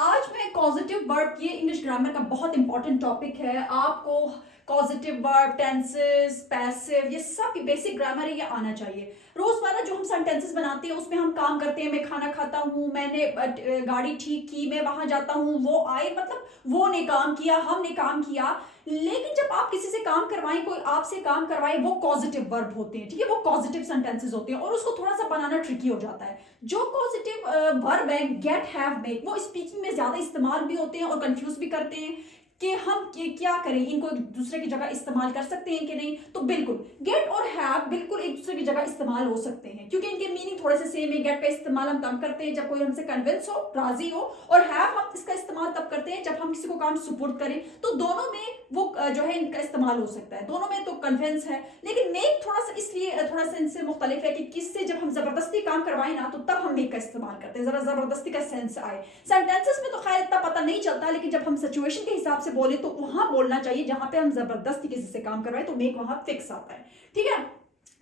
आज मैं causative verb, ये इंग्लिश ग्रामर का बहुत इंपॉर्टेंट टॉपिक है। आपको कॉजेटिव वर्ब, टेंसेस, पैसिव, ये सब बेसिक ग्रामर है, ये आना चाहिए। रोजमर्रा जो हम सेंटेंसेस बनाते हैं उसमें हम काम करते हैं, मैं खाना खाता हूँ, मैंने गाड़ी ठीक की, मैं वहां जाता हूँ, वो आए, मतलब वो ने काम किया, हमने काम किया। लेकिन जब आप किसी से काम करवाएं, कोई आपसे काम करवाए, वो पॉजिटिव वर्ब होते हैं, ठीक है, वो पॉजिटिव सेंटेंसेस होते हैं और उसको थोड़ा सा बनाना ट्रिकी हो जाता है। जो पॉजिटिव वर्ब है, गेट, हैव, मेक, वो स्पीकिंग में ज्यादा इस्तेमाल भी होते हैं और कंफ्यूज भी करते हैं कि हम क्या करें, इनको एक दूसरे की जगह इस्तेमाल कर सकते हैं कि नहीं। तो बिल्कुल गेट और हैव बिल्कुल एक दूसरे की जगह इस्तेमाल हो सकते हैं, क्योंकि इनके मीनिंग थोड़े से सेम है। गेट का इस्तेमाल हम तब करते हैं जब कोई हमसे कन्विंस हो, राजी हो, और हैव हम इसका इस्तेमाल तब करते हैं जब हम किसी को काम सुपुर्द करें। तो दोनों में वो जो है इनका इस्तेमाल हो सकता है, दोनों में तो कन्विंस है। लेकिन मेक थोड़ा सा इसलिए थोड़ा सा इनसे मुख्तलिफ है कि किससे जब हम जबरदस्ती काम करवाएं ना, तो तब हम मेक का इस्तेमाल करते हैं, जरा जबरदस्ती का सेंस आए। सेंटेंसेस में तो खैर इतना पता नहीं चलता, लेकिन जब हम सिचुएशन के हिसाब से बोले तो वहां बोलना चाहिए जहां पे हम जबरदस्ती किसी से काम करवाएं, तो मेक वहां फिक्स आता है, ठीक है।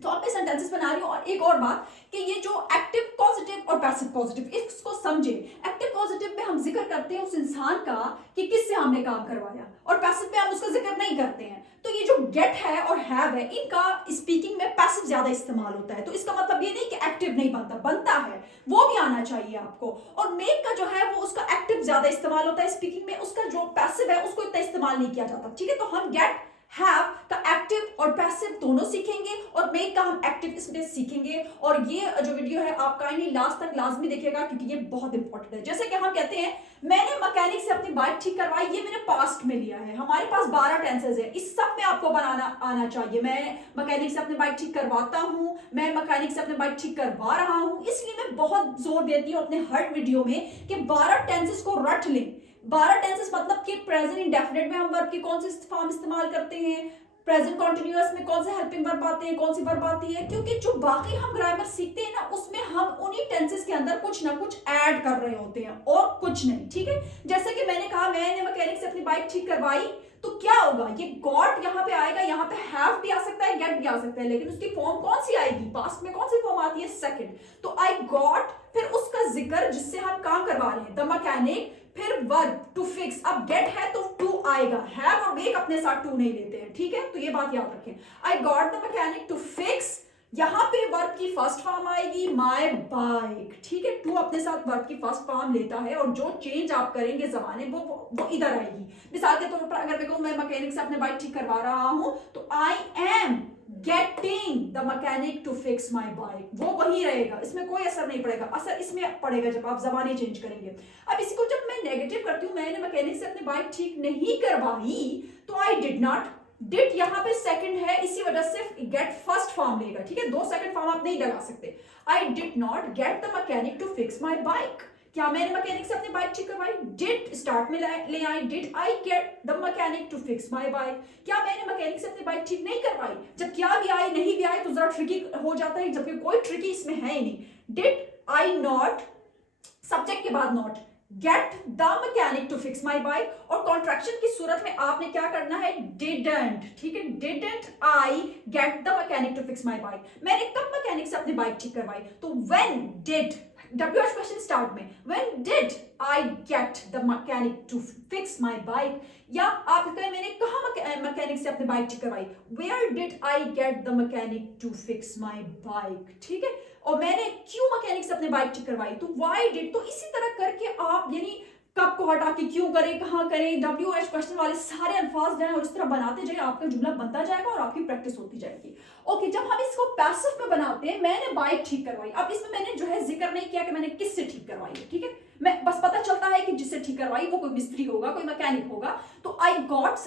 तो अब मैं सेंटेंसेस बना रही हूँ। और एक और बात कि ये जो एक्टिव पॉजिटिव और पैसिव पॉजिटिव, इसको समझे। एक्टिव पॉजिटिव में हम जिक्र करते हैं उस इंसान का कि किससे हमने काम करवाया, और पैसिव में हम उसका जिक्र नहीं करते हैं। तो ये जो गेट है और हैव है, इनका स्पीकिंग में पैसिव ज्यादा इस्तेमाल होता है। तो इसका मतलब ये नहीं कि एक्टिव नहीं बनता, बनता है, वो भी आना चाहिए आपको। और मेक का जो है वो उसका एक्टिव ज्यादा इस्तेमाल होता है स्पीकिंग में, उसका जो पैसिव है उसको इतना इस्तेमाल नहीं किया जाता, ठीक है। तो हम गेट, हैव का एक्टिव और पैसिव दोनों सीखेंगे, और मेक का हम एक्टिव इसमें सीखेंगे। और ये जो वीडियो है आप काइंडली लास्ट तक लाजमी देखिएगा, क्योंकि ये बहुत इंपॉर्टेंट है। जैसे कि हम कहते हैं मैंने मैकेनिक से अपनी बाइक ठीक करवाई, ये मैंने पास्ट में लिया है। हमारे पास 12 टेंसेस है, इस सब में आपको बनाना आना चाहिए। मैं मैकेनिक से अपनी बाइक ठीक करवाता हूं, मैं मैकेनिक से अपनी बाइक ठीक करवा रहा हूं। इसलिए मैं बहुत जोर देती हूं अपने हर वीडियो में कि 12 टेंसेस को रट लें। 12 टेंसेस मतलब कि प्रेजेंट इंडेफिनिट में हम वर्ब की कौन सी फॉर्म इस्तेमाल करते हैं, प्रेजेंट कॉन्टिन्यूअस में कौन से हेल्पिंग वर्ब आते हैं, कौन सी वर्ब आती है। क्योंकि जो बाकी हम ग्रामर सीखते हैं ना, उसमें हम उन्हीं टेंसेस के अंदर कुछ ना कुछ ऐड कर रहे होते हैं और कुछ नहीं, ठीक है। जैसे कि मैंने कहा मैंने मैकेनिक से अपनी बाइक ठीक करवाई, तो क्या होगा, ये गॉट यहाँ पे आएगा, यहाँ पे हैव भी आ सकता है, गेट भी आ सकता है, लेकिन उसकी फॉर्म कौन सी आएगी, पास्ट में कौन सी फॉर्म आती है, सेकंड। तो आई गॉट, फिर उसका जिक्र जिससे हम काम करवा रहे हैं, द मैकेनिक, फिर वर्ब टू फिक्स। अब गेट है तो टू आएगा, हैव और मेक अपने साथ टू नहीं लेते हैं, ठीक है। तो ये बात याद रखें, I got the mechanic to fix, यहां पे वर्ब की फर्स्ट फॉर्म आएगी माय बाइक, ठीक है। टू अपने साथ वर्ब की फर्स्ट फॉर्म लेता है, और जो चेंज आप करेंगे जमाने वो इधर आएगी। मिसाल के तौर पर अगर मैं कहूं मैं मैकेनिक से अपने बाइक ठीक करवा रहा हूं, तो I am getting the mechanic to fix my bike, वो वही रहेगा, इसमें कोई असर नहीं पड़ेगा। असर इसमें पड़ेगा जब आप जबानें चेंज करेंगे। अब इसी को जब मैं नेगेटिव करती हूँ, मैंने मैकेनिक से अपनी बाइक ठीक नहीं करवाई, तो आई डिड नॉट, डिड यहाँ पे सेकंड है, इसी वजह से गेट फर्स्ट फॉर्म लेगा, ठीक है। दो सेकंड फॉर्म आप नहीं लगा सकते। I did not get the mechanic to fix my bike, क्या मैंने मैकेनिक से अपनी बाइक ठीक करवाई, डिड स्टार्ट में ले आई, did I get the mechanic to fix my bike, क्या मैंने मैकेनिक से अपनी बाइक ठीक नहीं करवाई। जब क्या भी आए नहीं भी आए तो जरा ट्रिकी हो जाता है, जबकि कोई ट्रिकी इसमें है ही नहीं। डिड आई नॉट, सब्जेक्ट के बाद not, get the mechanic to fix my bike, और कॉन्ट्रैक्शन की सूरत में आपने क्या करना है, डिडंट, ठीक है। Didn't I get the mechanic to fix my bike, मैंने कब मैकेनिक से अपनी बाइक ठीक करवाई। तो when did, WH question start में, when did I get the mechanic to fix my bike, या आप कहें मैंने कहा मैकेनिक से अपनी बाइक ठीक करवाई, where did I get the mechanic to fix my bike, ठीक है। और मैंने क्यों मैकेनिक से अपनी बाइक ठीक करवाई, तो व्हाई डिड। तो इसी तरह करके आप यानी कब को हटा के क्यों करें, कहां करें, WH क्वेश्चन वाले सारे अल्फाज जाए और इस तरह बनाते जाए, आपका जुमला बनता जाएगा और आपकी प्रैक्टिस होती जाएगी। ओके, जब हम इसको पैसिव में बनाते हैं, मैंने बाइक ठीक करवाई, अब इसमें मैंने जो है जिक्र नहीं किया कि मैंने किससे ठीक करवाई है, ठीक है। मैं बस पता चलता है कि जिससे ठीक करवाई वो कोई मिस्त्री होगा, कोई मैकेनिक होगा। तो आई गॉट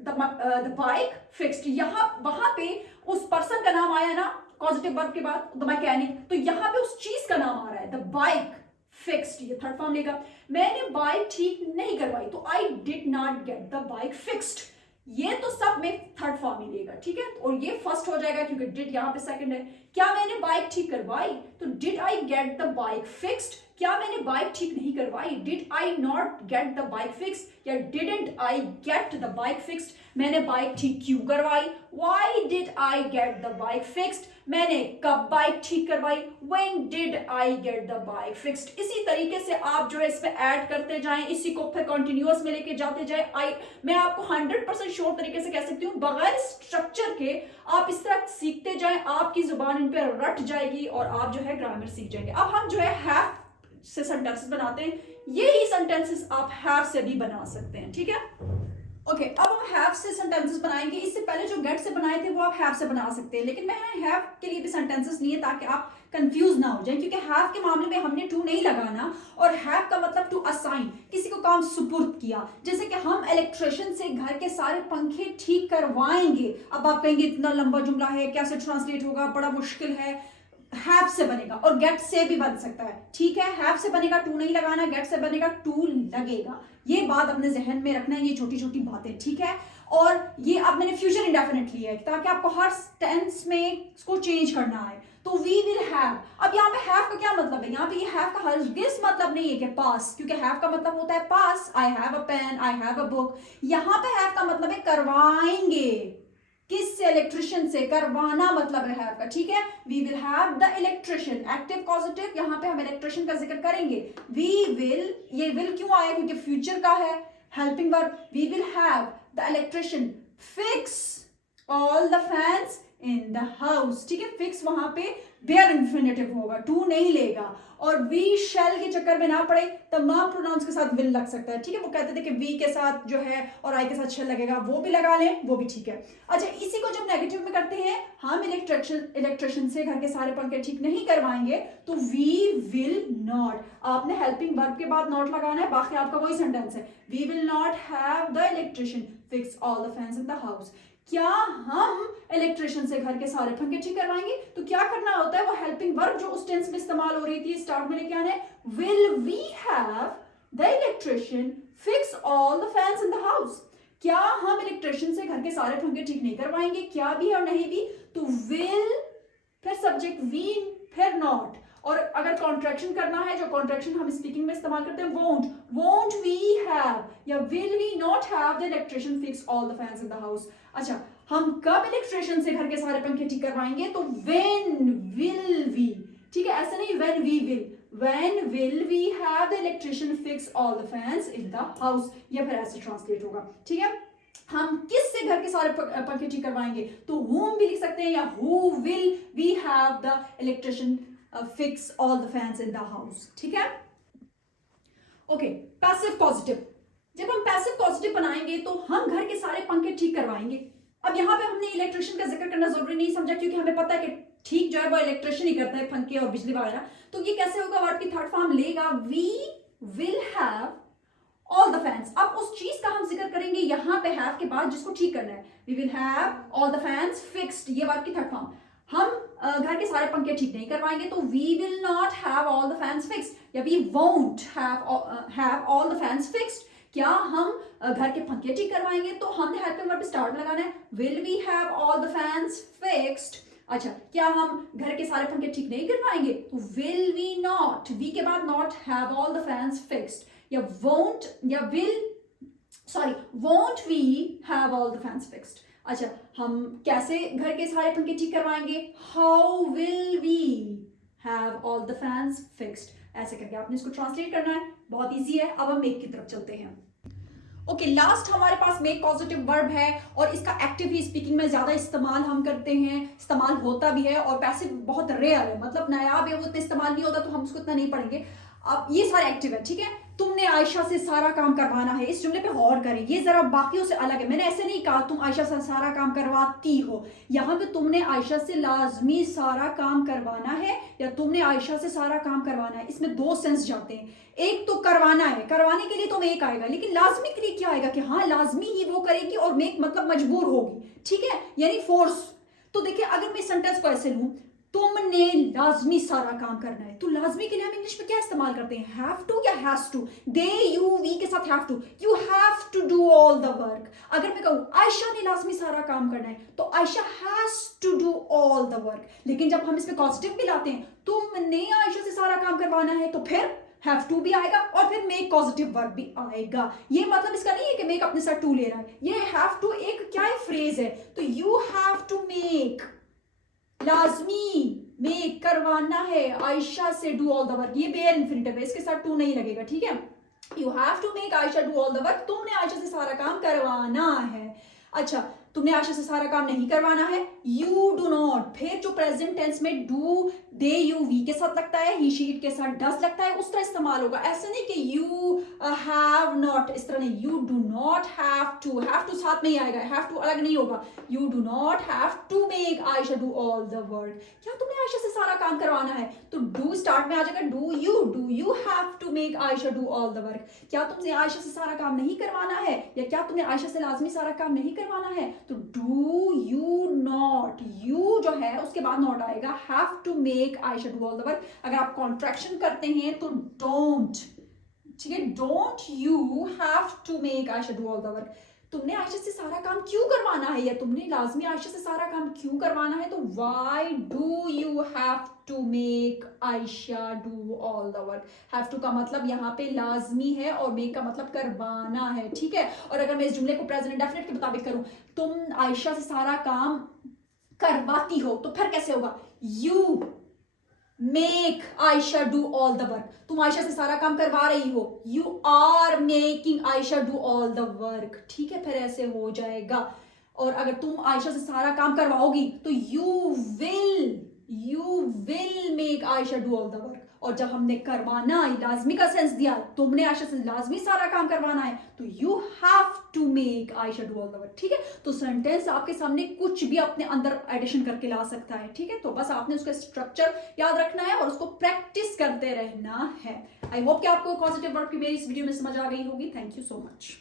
द बाइक फिक्स्ड, यहाँ वहां पे उस पर्सन का नाम आया ना पॉजिटिव वर्ब के बाद, द मैकेनिक, तो यहाँ पे उस चीज का नाम आ रहा है, द बाइक फिक्स्ड, ये थर्ड फॉर्म लेगा। मैंने बाइक ठीक नहीं करवाई, तो आई did not get the bike fixed, ये तो सब में थर्ड फॉर्म ही लेगा, ठीक है। और ये फर्स्ट हो जाएगा क्योंकि डिड यहाँ पे सेकंड है। क्या मैंने बाइक ठीक करवाई, तो did I get the bike fixed, क्या मैंने बाइक ठीक नहीं करवाई? Did I not get the bike fix या didn't I get the bike fixed? मैंने बाइक ठीक क्यों करवाई? Why did I get the bike fixed? मैंने कब बाइक ठीक करवाई? When did I get the bike fixed? इसी तरीके से आप जो है इसमें ऐड करते जाएं, इसी को फिर कंटिन्यूअस में लेके जाते जाएं। मैं आपको 100% श्योर तरीके से कह सकती हूँ, बगैर स्ट्रक्चर के आप इस तरह सीखते जाएं, आपकी जुबान इन पर रट जाएगी और आप जो है ग्रामर सीख जाएंगे। अब हम जो है हैव से सेंटेंसेस बनाते हैं, यही सेंटेंसेस आप हैव से भी बना सकते हैं, ठीक है? ओके, अब हम हैव से सेंटेंसेस बनाएंगे। इससे पहले जो गेट से बनाए थे वो आप हैव से बना सकते हैं, लेकिन मैं हैव के लिए भी सेंटेंसेस नहीं है ताकि आप कंफ्यूज ना हो जाए, क्योंकि हैव के मामले में हमने टू नहीं लगाना, और हैव का मतलब टू असाइन, किसी को काम सुपुर्द किया। जैसे कि हम इलेक्ट्रिशियन से घर के सारे पंखे ठीक करवाएंगे। अब आप कहेंगे इतना लंबा जुमला है, कैसे ट्रांसलेट होगा, बड़ा मुश्किल है। हैव से बनेगा और गेट से भी बन सकता है, ठीक है? हैव से बनेगा, टू नहीं लगाना, गेट से बनेगा, टू लगेगा। ये बात अपने जहन में रखना है, ये छोटी छोटी बातें, ठीक है? और ये अब मैंने फ्यूचर इंडेफिनिट लिया है ताकि आपको हर टेंस में इसको चेंज करना है। तो वी विल हैव, अब यहाँ पे हैव का क्या मतलब है? यहाँ पे ये हैव का हरगिज़ मतलब नहीं है कि पास, क्योंकि हैव का मतलब होता है पास, I have a pen, I have a book. यहाँ पे हैव का मतलब है करवाएंगे। किससे? इलेक्ट्रिशियन से। करवाना मतलब है हैव का, ठीक है? We will have the electrician, active positive, यहाँ पे हम इलेक्ट्रिशियन का जिक्र करेंगे। वी विल, ये विल क्यों आया? क्योंकि फ्यूचर का है, helping verb. We will have the electrician fix all the fans in the house, ठीक है? फिक्स वहां पे बेयर इंफिनिटिव होगा, टू नहीं लेगा। और वी शैल के चक्कर में ना पड़े, तमाम प्रोनाउंस के साथ विल लग सकता है, ठीक है? वो कहते थे कि वी के साथ जो है और आई के साथ शैल लगेगा, वो भी लगा लें, वो भी ठीक है। अच्छा, इसी को जब नेगेटिव में करते हैं, हम इलेक्ट्रिशियन से घर के सारे पंखे ठीक नहीं करवाएंगे, तो वी विल नॉट, आपने हेल्पिंग वर्ब के बाद नॉट लगाना है, बाकी आपका वही सेंटेंस है। We will not have the electrician fix all the fans in the house. क्या हम इलेक्ट्रिशियन से घर के सारे पंखे ठीक करवाएंगे? तो क्या करना होता है? वो हेल्पिंग वर्ब जो उस टेंस में इस्तेमाल हो रही थी, स्टार्ट में लेके आना है। Will we have the electrician fix all the fans in the house? क्या हम इलेक्ट्रिशियन से घर के सारे पंखे ठीक नहीं करवाएंगे? क्या भी और नहीं भी, तो विल, फिर सब्जेक्ट वी, फिर नॉट। और अगर कॉन्ट्रैक्शन करना है, जो कॉन्ट्रैक्शन हम स्पीकिंग में इस्तेमाल करते हैं, वोंट वी हैव या will we not have the electrician fix all the fans in the house. अच्छा, हम कब इलेक्ट्रिशियन से घर के सारे पंखे ठीक करवाएंगे? तो व्हेन विल वी, ठीक है? ऐसे नहीं when we will, when will we have the electrician fix all the fans in the house, या फिर ऐसे ट्रांसलेट होगा, ठीक है? हम किससे घर के सारे पंखे ठीक करवाएंगे? तो whom भी लिख सकते हैं, या who will we have the electrician fix all the fans in the house, ठीक है? Okay, passive positive. जब हम पैसिव पॉजिटिव बनाएंगे तो हम घर के सारे पंखे ठीक करवाएंगे। अब यहाँ पे हमने इलेक्ट्रिशियन का जिक्र करना जरूरी नहीं समझा, क्योंकि हमें पता है कि ठीक जो है वो इलेक्ट्रिशियन ही करता है, पंखे और बिजली वगैरह। तो ये कैसे होगा? वर्ड की थर्ड फॉर्म लेगा, we will have all the fans. अब उस चीज का हम जिक्र करेंगे यहाँ पे हैव के बाद जिसको ठीक करना है। We will have all the fans fixed, ये वर्ड की थर्ड फॉर्म। हम घर के सारे पंखे ठीक नहीं करवाएंगे, तो we will not have all the fans fixed, या we won't have all the fans fixed. क्या हम घर के पंखे ठीक करवाएंगे? तो हमने हेल्पिंग वर्ब पे स्टार्ट लगाना है, will we have all the fans fixed. अच्छा, क्या हम घर के सारे पंखे ठीक नहीं करवाएंगे? तो विल वी नॉट, वी के बाद not, have all the fans fixed, या won't या won't we have all the fans fixed। अच्छा, हम कैसे घर के सारे पंखे ठीक करवाएंगे? how will we have all the fans fixed। ऐसे करके आपने इसको ट्रांसलेट करना है, बहुत इजी है। अब हम मेक की तरफ चलते हैं। ओके, लास्ट हमारे पास मेक पॉजिटिव वर्ब है, और इसका एक्टिव ही स्पीकिंग में ज्यादा इस्तेमाल हम करते हैं, इस्तेमाल होता भी है, और पैसिव बहुत रेयर है, मतलब नायाब है, वो इतना इस्तेमाल नहीं होता, तो हम उसको इतना नहीं पढ़ेंगे। अब ये सारे एक्टिव है, ठीक है? तुमने आयशा से सारा काम करवाना है, इस जुमले पे गौर करें, ये जरा बाकियों से अलग है। मैंने ऐसे नहीं कहा तुम आयशा से सारा काम करवाती हो, यहाँ पे तुमने आयशा से लाजमी सारा काम करवाना है, या तुमने आयशा से सारा काम करवाना है, इसमें दो सेंस जाते हैं। एक तो करवाना है, करवाने के लिए तो मेक आएगा, लेकिन लाजमी के लिए क्या आएगा? कि हाँ, लाजमी ही वो करेगी, और मेक मतलब मजबूर होगी, ठीक है? यानी फोर्स। तो देखिए, अगर मैं सेंटेंस को ऐसे लूं, तुमने लाजमी सारा काम करना है, तो लाजमी के लिए हम इंग्लिश में क्या इस्तेमाल करते हैं? हैव टू या has to. They, you, we के साथ have to, you have to do all the work. अगर मैं कहूं आयशा ने लाजमी सारा काम करना है, तो Ayesha has to do all the work. लेकिन जब हम इसमें पॉजिटिव भी लाते हैं, तुमने आयशा से सारा काम करवाना है, तो फिर हैव टू भी आएगा और फिर मेक पॉजिटिव वर्ब भी आएगा। ये मतलब इसका नहीं है कि मेक अपने साथ टू ले रहा है, ये हैव टू एक क्या है, फ्रेज है। तो यू हैव टू मेक, लाजमी मेक करवाना है आयशा से डू ऑल द वर्क, ये बेयर इंफिनिटिव है, इसके साथ टू नहीं लगेगा, ठीक है। You have to make Ayesha do all the work, तुमने आयशा से सारा काम करवाना है। अच्छा, तुमने आयशा से सारा काम नहीं करवाना है, यू डू नॉट, फिर जो प्रेजेंट टेंस में डू दे यू वी के साथ लगता है, ही शी इट के साथ डज लगता है, उस तरह इस्तेमाल होगा। ऐसे नहीं कि यू हैव नॉट, इस तरह नहीं, you do not have to साथ में ही आएगा, हैव टू अलग नहीं होगा। You do not have to make Ayesha do all the work, क्या तुमने आयशा से सारा काम करवाना है, तो डू स्टार्ट में आ जाएगा, do you have to make Ayesha do all the work, क्या तुमने आयशा से सारा काम नहीं करवाना है, या क्या तुमने आयशा से लाजमी सारा काम नहीं करवाना है, तो डू यू नॉट, यू जो है उसके बाद नॉट आएगा, have to make Ayesha do all the work. अगर आप कॉन्ट्रैक्शन करते हैं तो डोंट, ठीक है, don't you have to make Ayesha do all the work, तुमने आयशा से सारा काम क्यों करवाना है, या तुमने लाजमी आयशा से सारा काम क्यों करवाना है, तो why do you have to make Ayesha do all the work. Have to का मतलब यहाँ पे लाजमी है और मेक का मतलब करवाना है, ठीक है। और अगर मैं इस जुमले को प्रेजेंट इंडेफिनिट के मुताबिक करूं, तुम आयशा से सारा काम करवाती हो, तो फिर कैसे होगा, you make Ayesha do all the work, तुम आयशा से सारा काम करवा रही हो, you are making Ayesha do all the work, ठीक है, फिर ऐसे हो जाएगा। और अगर तुम आयशा से सारा काम करवाओगी तो you will make Ayesha do all the work. और जब हमने करवाना लाजमी का सेंस दिया, तुमने आयशा से लाजमी सारा काम करवाना है, तो you have to make Ayesha do all the work, ठीक है। तो सेंटेंस आपके सामने कुछ भी अपने अंदर एडिशन करके ला सकता है, ठीक है। तो बस आपने उसका स्ट्रक्चर याद रखना है और उसको प्रैक्टिस करते रहना है। आई होप कि आपको पॉजिटिव वर्ब की मेरी इस वीडियो में समझ आ गई होगी। Thank you so much.